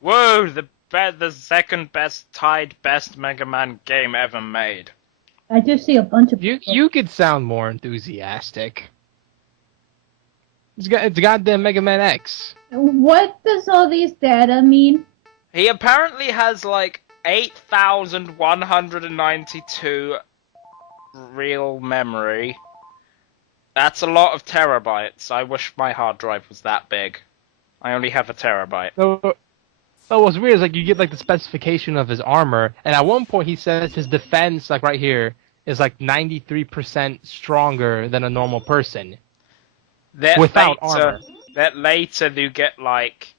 Whoa, the second best tied best Mega Man game ever made. I just see a bunch of You could sound more enthusiastic. It's goddamn Mega Man X. What does all these data mean? He apparently has like 8,192 real memory. That's a lot of terabytes. I wish my hard drive was that big. I only have a terabyte. So what's weird is like you get like the specification of his armor, and at one point he says his defense, like right here, is like 93% stronger than a normal person. Without armor. That later you get like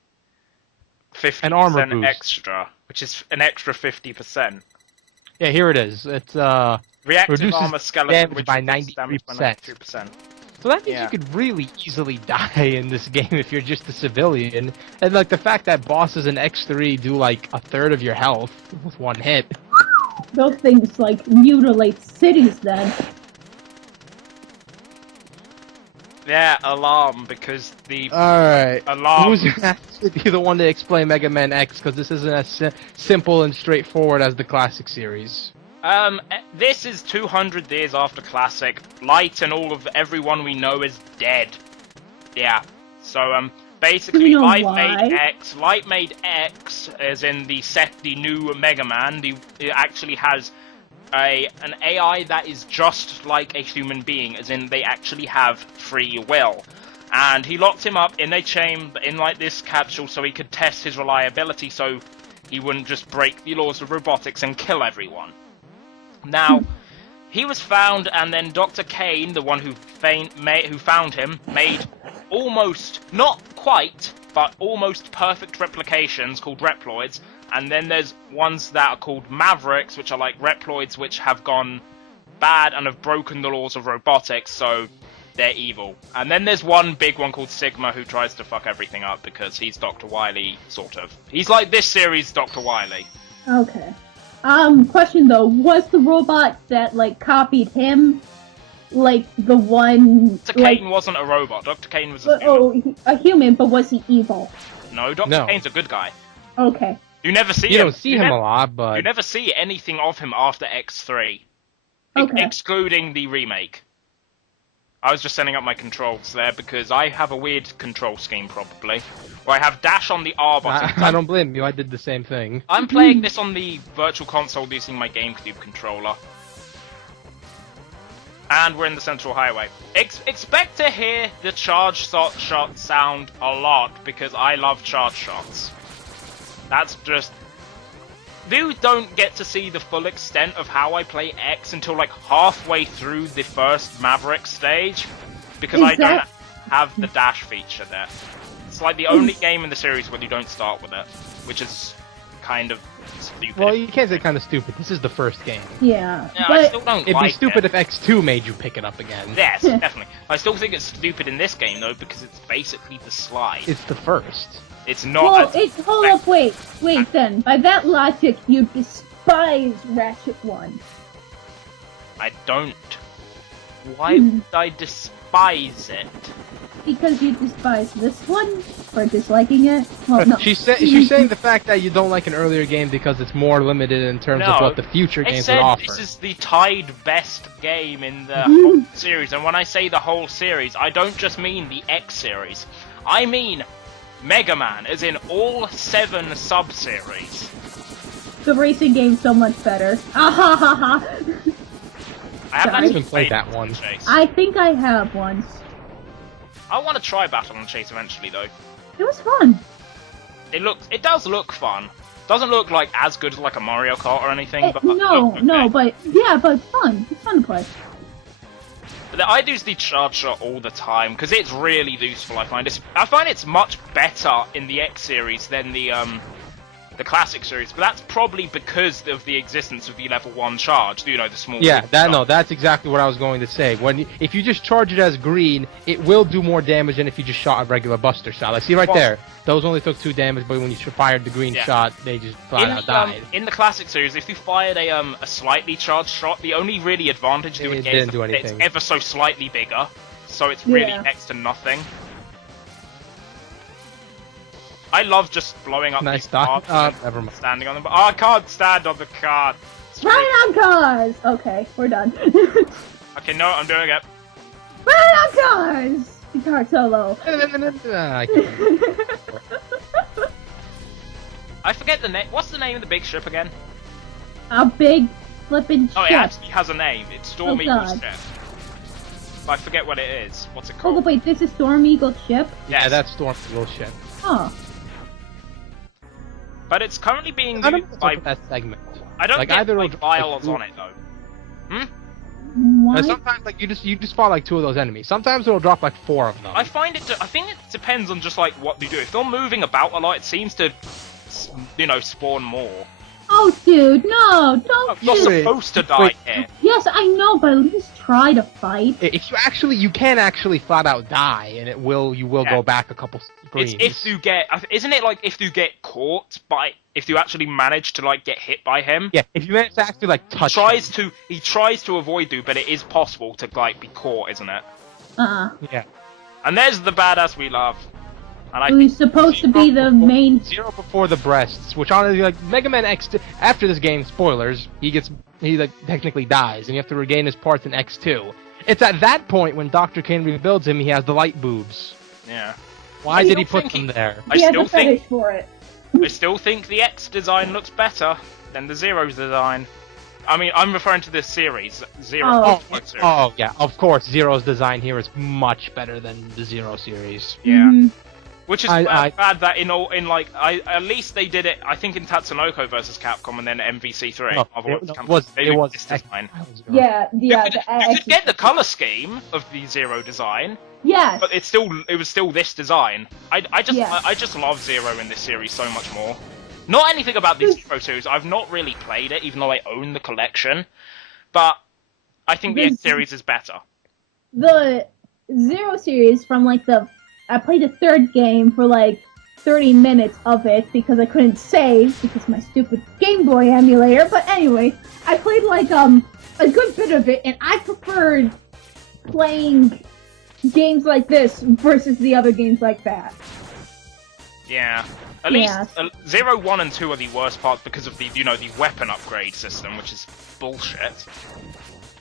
50% An armor boost. extra, which is an extra 50%. Yeah, here it is. It's Reactive reduces armor skeleton damage which by reduces damage by 93%. So that means Yeah. you could really easily die in this game if you're just a civilian. And like the fact that bosses in X3 do like a third of your health with one hit. Those things, like, mutilate cities then. Yeah, alarm, because the Alright. alarm... Who's gonna actually be the one to explain Mega Man X? Because this isn't as simple and straightforward as the classic series. This is 200 years after Classic. Light and everyone we know is dead. Yeah. So, basically, Do we know Light why? made X, as in the new Mega Man, it actually has an AI that is just like a human being, as in they actually have free will. And he locked him up in a chamber, in like this capsule, so he could test his reliability, so he wouldn't just break the laws of robotics and kill everyone. Now, he was found, and then Dr. Kane, the one who found him, made almost, not quite, but almost perfect replications called Reploids, and then there's ones that are called Mavericks, which are like Reploids which have gone bad and have broken the laws of robotics, so they're evil. And then there's one big one called Sigma who tries to fuck everything up because he's Dr. Wily, sort of. He's like this series' Dr. Wily. Okay. Question though, was the robot that, like, copied him, like, the one... Dr. Kane wasn't a robot. Dr. Kane was a human. Oh, a human, but was he evil? No, Dr. No. Kane's a good guy. Okay. You never see You him. don't see him a lot, but... You never see anything of him after X3. Okay. Excluding the remake. I was just setting up my controls there because I have a weird control scheme, probably. Where I have dash on the R button. I don't blame you, I did the same thing. I'm playing this on the Virtual Console using my GameCube controller. And we're in the Central Highway. Expect to hear the charge shot sound a lot, because I love charge shots. That's just... You don't get to see the full extent of how I play X until like halfway through the first Maverick stage, because I don't have the dash feature there. It's like the only game in the series where you don't start with it, which is kind of stupid. Well, you can't say kind of stupid. This is the first game. Yeah, Yeah, I but still don't It'd like be stupid it. if X2 made you pick it up again. Yes, definitely. I still think it's stupid in this game though, because it's basically the slide. It's the first. It's not. well, hold up, wait. Then by that logic, you despise Ratchet 1. I don't. Why would I despise it? Because you despise this one for disliking it. Well, no. She's saying the fact that you don't like an earlier game because it's more limited in terms of what the future I games said would offer. this is the tied best game in the whole series, and when I say the whole series, I don't just mean the X series. I mean Mega Man, as in all 7 sub-series. The racing game's so much better. Ah ha ha ha! I haven't I actually haven't played that Battle one. and Chase. I think I have once. I want to try Battle and Chase eventually, though. It was fun. It does look fun. Doesn't look like as good as like a Mario Kart or anything, but No, okay. no, but yeah, but it's fun. It's fun to play. I use the charge shot all the time because it's really useful. I find it's much better in the X series than the classic series, but that's probably because of the existence of the level 1 charge. You know, the small. Yeah, charge. that's exactly what I was going to say. If you just charge it as green, it will do more damage than if you just shot a regular Buster shot. Like, see right there, those only took 2 damage, but when you fired the green shot, they just flat out died. In the classic series, if you fired a slightly charged shot, the only really advantage you would get is that it's ever so slightly bigger, so it's really next to nothing. I love just blowing up Nice these dot. cards and Never mind. standing on them. Oh, I can't stand on the card. Run on cars! Okay, we're done. Run Okay, no, I'm doing it. on cars! Guitar solo. I can't. I forget the name. What's the name of the big ship again? A big flippin' Oh, it ship. actually has a name. It's Storm Oh, Eagle's God. ship. But I forget what it is. What's it Oh, called? wait, this is Storm Eagle's ship? Yeah, Yes. that's Storm Eagle shit. Oh. But it's currently being I don't know used what's by... up with that segment. I don't like, get either like it'll- vials on it, though. What? Sometimes like you just fought like 2 of those enemies. Sometimes it'll drop like 4 of them. I think it depends on just like what they do. If they're moving about a lot, it seems to, spawn more. Oh, dude, no, don't You're shoot. supposed to die Wait. here. Yes, I know, but at least try to fight. If you can actually flat out die, and you will Yeah. go back a couple screens. It's if you get, isn't it like if you get caught by, if you actually manage to like get hit by him? Yeah, if you manage to actually like touch He tries to avoid you, but it is possible to like be caught, isn't it? him. Yeah. And there's the badass we love. And I Who's think supposed to be the main... 0 before the breasts, which honestly, like Mega Man X2, after this game, spoilers, he like technically dies, and you have to regain his parts in X2. It's at that point when Dr. Kane rebuilds him, he has the light boobs. yeah. Why I did he still put think them there? I He has still a fetish think for it. the X design looks better than the Zero's design. I mean, I'm referring to this series, Zero. Oh. Series. Oh yeah, of course. Zero's design here is much better than the Zero series. Yeah. Mhm. Which is bad that at least they did it. I think in Tatsunoko versus Capcom and then MVC3. No, Otherwise, it was this design. Yeah, You yeah. could get the color scheme of the Zero design, Yes. but it was still this design. I Yeah. just love Zero in this series so much more. Not anything about the Zero series. I've not really played it, even though I own the collection. But I think the X series is better. The Zero series from I played the third game for 30 minutes of it because I couldn't save because my stupid Game Boy emulator. But anyway, I played a good bit of it, and I preferred playing games like this versus the other games like that. Yeah. At least Yeah. 0, 1, and 2 are the worst parts because of the weapon upgrade system, which is bullshit.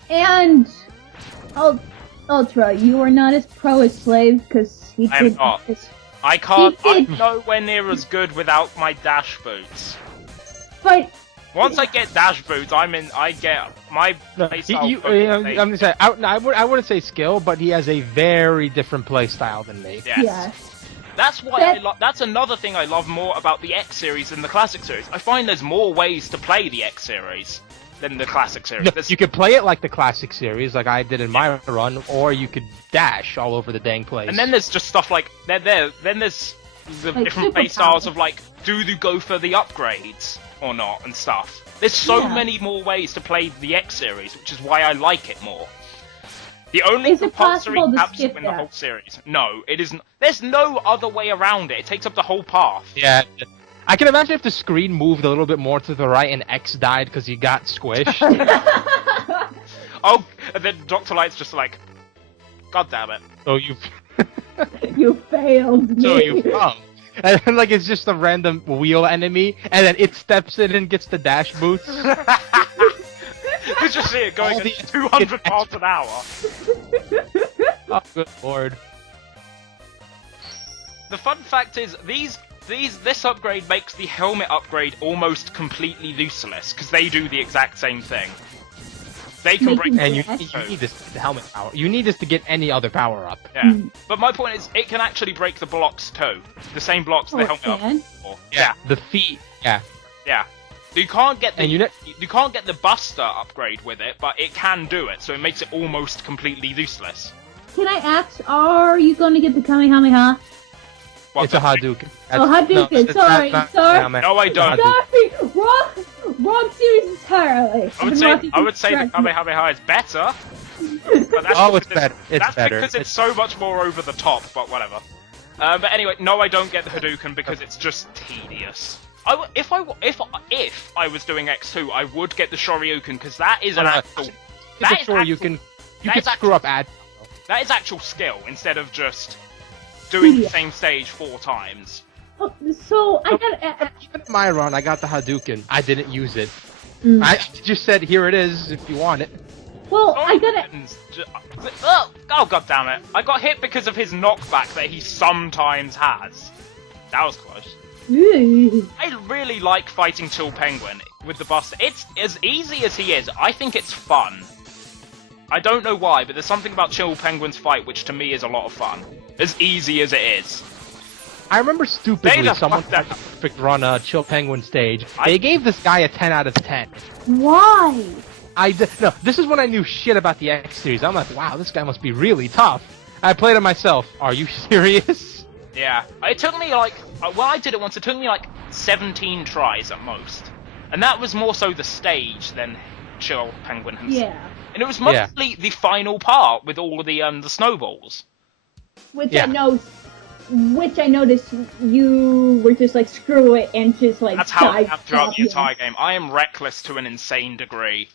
And Ultra, you are not as pro as Slave because he I am did not. this. I'm did- nowhere near as good without my dash boots. But Once I get dash boots, I get my playstyle. I'm gonna say I wouldn't say skill, but he has a very different play style than me. Yes. yes. That's why that's another thing I love more about the X series than the classic series. I find there's more ways to play the X series than the classic series. No, you could play it like the classic series, like I did in my run, or you could dash all over the dang place. And then there's just stuff like then there's the different play styles of do you go for the upgrades or not and stuff. There's so many more ways to play the X series, which is why I like it more. The only Is it compulsory possible to tabs skip in the that? whole series. No, it isn't. There's no other way around it. It takes up the whole path. Yeah. I can imagine if the screen moved a little bit more to the right and X died because he got squished. Oh, and then Dr. Light's just like, God damn it. So you You failed me. so you come. And then, it's just a random wheel enemy, and then it steps in and gets the dash boots. You just see it going All at the 200 miles an hour. Oh, good lord. The fun fact is, this upgrade makes the helmet upgrade almost completely useless, because they do the exact same thing. They can break And you Yes. need this the helmet power. You need this to get any other power up. Yeah. But my point is, it can actually break the blocks too. The same blocks the it helmet can? up for. Yeah. The feet. Yeah. Yeah. You can't get the And you can't get the Buster upgrade with it, but it can do it, so it makes it almost completely useless. Can I ask, are you going to get the Kamehameha? What It's a Hadouken. Hadouken, it's sorry. No, I don't. Sorry, wrong series entirely. I would say the Kamehameha is better. But that's Oh, it's because better. It's that's better. because it's so much more over the top, but whatever. But anyway, no, I don't get the Hadouken because it's just tedious. If I was doing X2, I would get the Shoryuken because that is an actual. You can screw up ad. That is actual skill instead of just doing the same stage 4 times. Oh, so I got. Even in my run, I got the Hadouken. I didn't use it. Mm. I just said, here it is, if you want it. Well, I got it. Oh, god damn it. I got hit because of his knockback that he sometimes has. That was close. I really like fighting Chill Penguin with the Buster. It's as easy as he is. I think it's fun. I don't know why, but there's something about Chill Penguin's fight which to me is a lot of fun. As easy as it is. I remember stupidly someone tried to perfect run a Chill Penguin stage. They gave this guy a 10 out of 10. Why? No, this is when I knew shit about the X series. I'm like, wow, this guy must be really tough. I played it myself. Are you serious? Yeah. It took me like, well, I did it once, it took me like 17 tries at most. And that was more so the stage than Chill Penguin himself. Yeah. And it was mostly the final part with all of the snowballs. Which I noticed you were just like, screw it, and just like That's how I have throughout the entire game. I am reckless to an insane degree.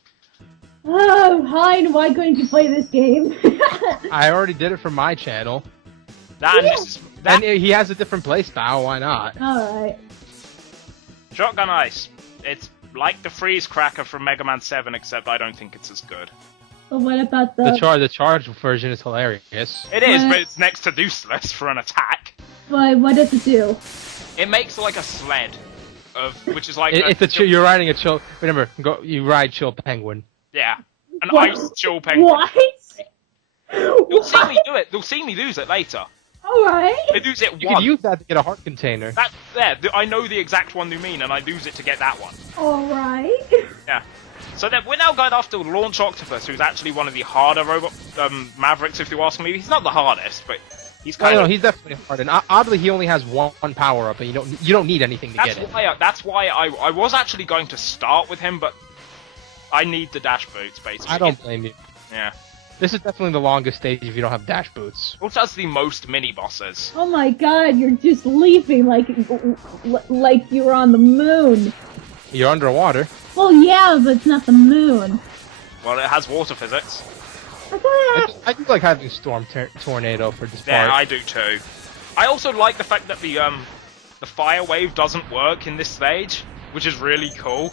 Oh, Hein, why couldn't you play this game? I already did it for my channel. And he has a different playstyle, why not? Alright. Shotgun Ice. It's like the Freeze Cracker from Mega Man 7, except I don't think it's as good. But what about the charge version is hilarious. It is, but it's next to useless for an attack. But what does it do? It makes like a sled, which is like you're riding a chill. Remember, you ride Chill Penguin. Yeah, an ice Chill Penguin. What? You'll see me do it. You'll see me use it later. Alright. I use it once. You can use that to get a heart container. I know the exact one you mean, and I use it to get that one. Alright. Yeah. So then we're now going after Launch Octopus, who's actually one of the harder Mavericks, if you ask me. He's not the hardest, but he's kind of... No, he's definitely hard. And oddly, he only has one power-up, and you don't need anything to get it. That's why I was actually going to start with him, but I need the dash boots, basically. I don't blame you. Yeah. This is definitely the longest stage if you don't have dash boots. Also has the most mini-bosses. Oh my god, you're just leaping like you're on the moon. You're underwater. Well, yeah, but it's not the moon. Well, it has water physics. I do like having Storm Tornado for this part. Yeah, I do too. I also like the fact that the fire wave doesn't work in this stage, which is really cool.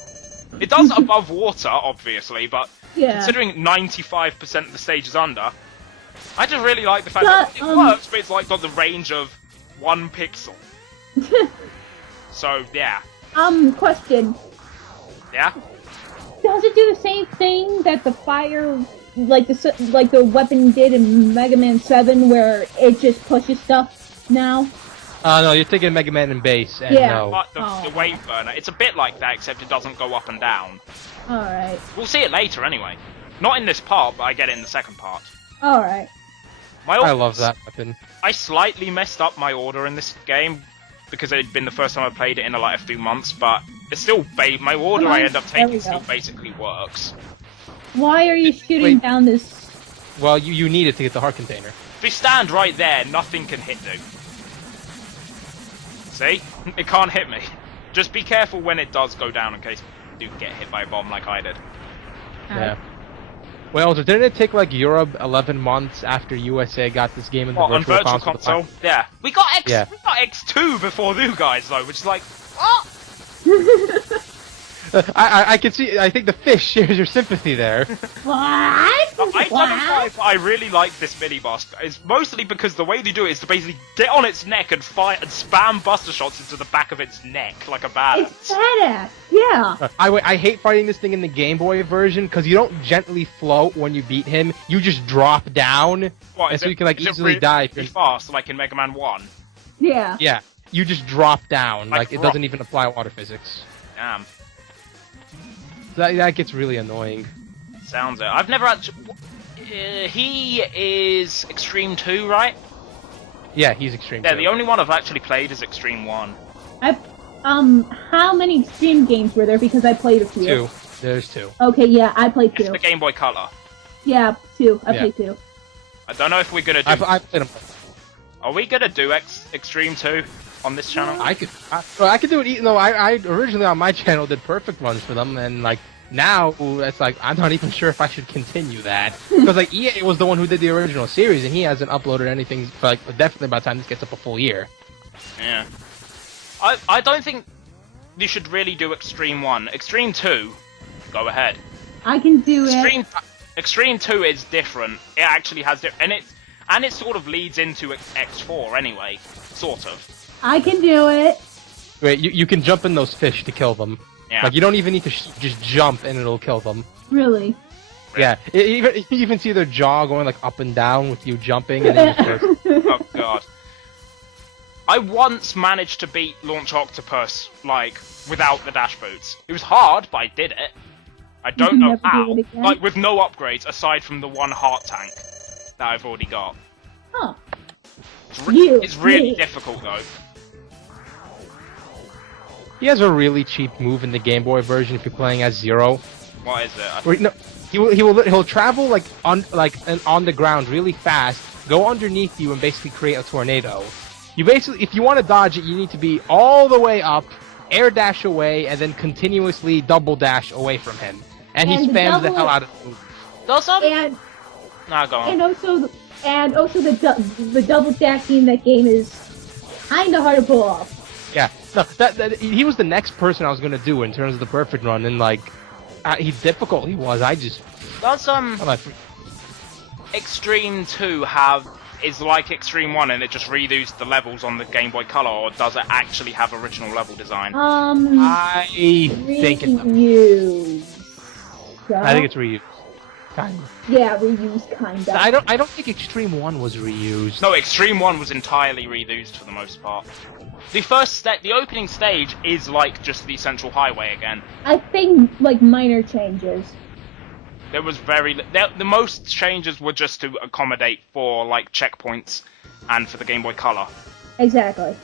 It does above water, obviously, but considering 95% of the stage is under, I just really like the fact that it works, but it's like got the range of 1 pixel. So, yeah. Question. Yeah? Does it do the same thing that the fire, like the weapon did in Mega Man 7, where it just pushes stuff now? No, you're thinking Mega Man and Base, and no. But the wave burner, it's a bit like that, except it doesn't go up and down. Alright. We'll see it later, anyway. Not in this part, but I get it in the second part. Alright. I love that weapon. I slightly messed up my order in this game, because it had been the first time I played it in like a few months, but it's still my order I end up taking still basically works. Why are you shooting down this? Well, you need it to get the heart container. If you stand right there, nothing can hit you. See? It can't hit me. Just be careful when it does go down in case you do get hit by a bomb like I did. Yeah. Well, didn't it take like Europe 11 months after USA got this game in the virtual console? Yeah. We got X2 before you guys though, which is like, what? I can see. I think the fish shares your sympathy there. What? I don't know why, but I really like this mini boss. It's mostly because the way they do it is to basically get on its neck and fire and spam buster shots into the back of its neck like a badass. It's badass. Yeah. I hate fighting this thing in the Game Boy version because you don't gently float when you beat him. You just drop down, and so you can like easily die. Really fast, like in Mega Man 1. Yeah. Yeah. You just drop down, like it drop. doesn't even apply water physics. Damn. That gets really annoying. Sounds it. I've never actually... he is Extreme 2, right? Yeah, he's Extreme 2. Yeah, the only one I've actually played is Extreme 1. How many Extreme games were there? Because I played a few. 2. There's 2. Okay, yeah, I played 2. It's the Game Boy Color. Yeah, 2. I played 2. I don't know if we're gonna do... I've played them. Are we gonna do Extreme 2 on this channel? I could do it. Even though I originally on my channel did perfect runs for them, and like now it's like I'm not even sure if I should continue that because like EA was the one who did the original series, and he hasn't uploaded anything for like definitely by the time this gets up a full year. Yeah. I don't think you should really do Extreme 1. Extreme 2, go ahead. I can do it. Extreme 2 is different. It actually has and it sort of leads into X4 anyway, sort of. I can do it. Wait, you can jump in those fish to kill them. Yeah. Like, you don't even need to just jump and it'll kill them. Really? Yeah, you even see their jaw going like up and down with you jumping, and then just Oh god. I once managed to beat Launch Octopus, like, without the dash boots. It was hard, but I did it. I don't know never do how. it again? Like, with no upgrades, aside from the one heart tank that I've already got. Huh. It's really difficult, though. he has a really cheap move in the Game Boy version if you're playing as Zero. What is it? Where, no, he'll travel like on the ground really fast, go underneath you, and basically create a tornado. You basically, if you want to dodge it, you need to be all the way up, air dash away, and then continuously double dash away from him. And he spams the hell out of the move. Does some? And Nah, go on. and also the double dashing in that game is kinda hard to pull off. Yeah, no, he was the next person I was gonna do in terms of the perfect run, and like, he's difficult. He was. I just. Does Extreme 2 is like Extreme 1 and it just redos the levels on the Game Boy Color, or does it actually have original level design? I think it's. Reused. I think it's reused. Kind of. Yeah, reused kinda. I don't think Extreme 1 was reused. No, Extreme 1 was entirely reused for the most part. The opening stage is like just the Central Highway again. I think like minor changes. There was the most changes were just to accommodate for like checkpoints and for the Game Boy Color. Exactly.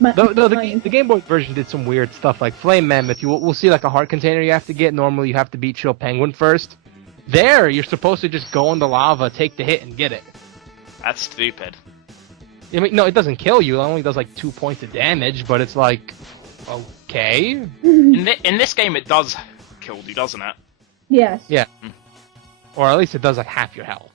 The Game Boy version did some weird stuff, like Flame Mammoth. We'll see like a heart container you have to get. Normally you have to beat Chill Penguin first. There, you're supposed to just go in the lava, take the hit, and get it. That's stupid. I mean, no, it doesn't kill you. It only does like 2 points of damage, but it's like, okay. In this game, it does kill you, doesn't it? Yes. Yeah. Or at least it does like half your health.